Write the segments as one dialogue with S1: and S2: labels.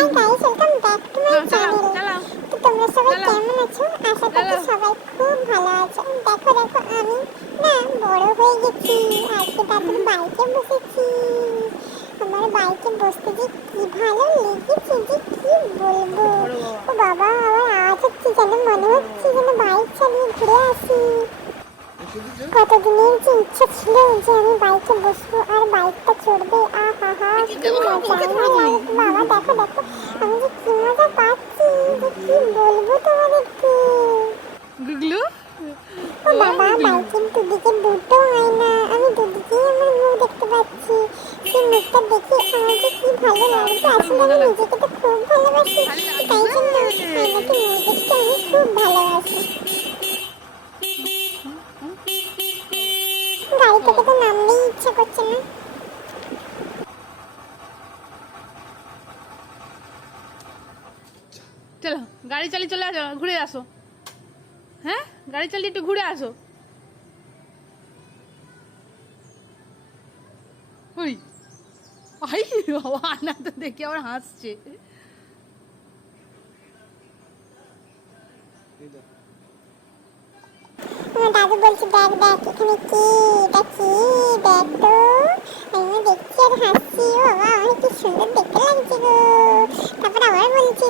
S1: Hi guys welcome back to my channel তো তোমরা সবাই। কেমন আছো আশা করি সবাই খুব ভালো আছো দেখো দেখো আমি না বড় হয়ে গেছি আজকে তাদের বাইকে বসেছি আমার বাইকে বসতে যে কি ভালো লেগেছে যে কি বলব। ও বাবা আমার আওয়াজ হচ্ছে যেন মনে হচ্ছে যেন বাইক চালিয়ে ঘুরে আসি কতদিনের যে ইচ্ছা ছিল যে আমি বাইকে বসবো আর বাইকটা চড়বে আহা হা কি মজা বাবা
S2: গুগলু
S1: ও বাবা বাইকের দুদিকে দুটো আয়না আমি দুদিকেই আমার মুখ দেখতে পাচ্ছি। সেই মুখটা দেখে আমার যে কি ভালো লাগছে আসলে আমি নিজেকে তো খুব ভালোবাসি। তাই জন্য আয়নাতে মুখ দেখতে আমি খুব ভালোবাসি। গাড়ি থেকে তো নামতেই ইচ্ছা করছে না।
S2: চলো গাড়ি চালিয়ে চলে আসো ঘুরে আসো। হ্যাঁ? গাড়ি চালিয়ে একটু ঘুরে আসো। বাবা তো দেখে আবার হাসছে।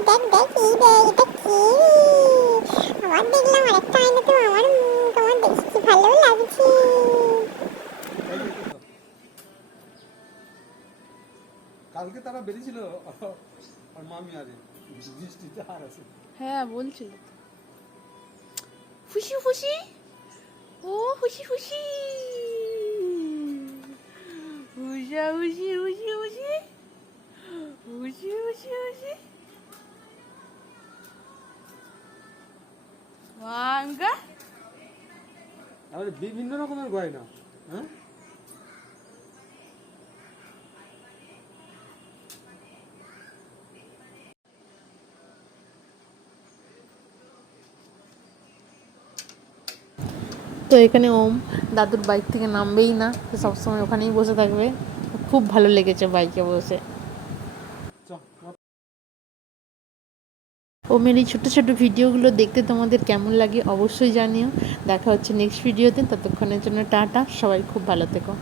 S1: দেখ দেখ কি দেখছি দেখ এটা কি? আবার দেখলাম আরেকটা আমার দেখছি ভালো লাগছে।
S3: কালকে তারা বেরিয়েছিল আর মামি আরে বৃষ্টিতে আর আছে।
S2: হ্যাঁ বলছিল খুশি খুশি? ও খুশি খুশি?
S3: আর বিভিন্ন রকমের গয়না হ্যাঁ?
S2: তো এখানে ওম দাদুর বাইক থেকে নামবেই না সবসময় ওখানেই বসে থাকবে। খুব ভালো লেগেছে বাইকে বসে। ওমের এই ছোটো ছোটো ভিডিওগুলো দেখতে তোমাদের কেমন লাগে অবশ্যই জানিও। দেখা হচ্ছে নেক্সট ভিডিওতে ততক্ষণের জন্য টাটা, সবাই খুব ভালো থেকো।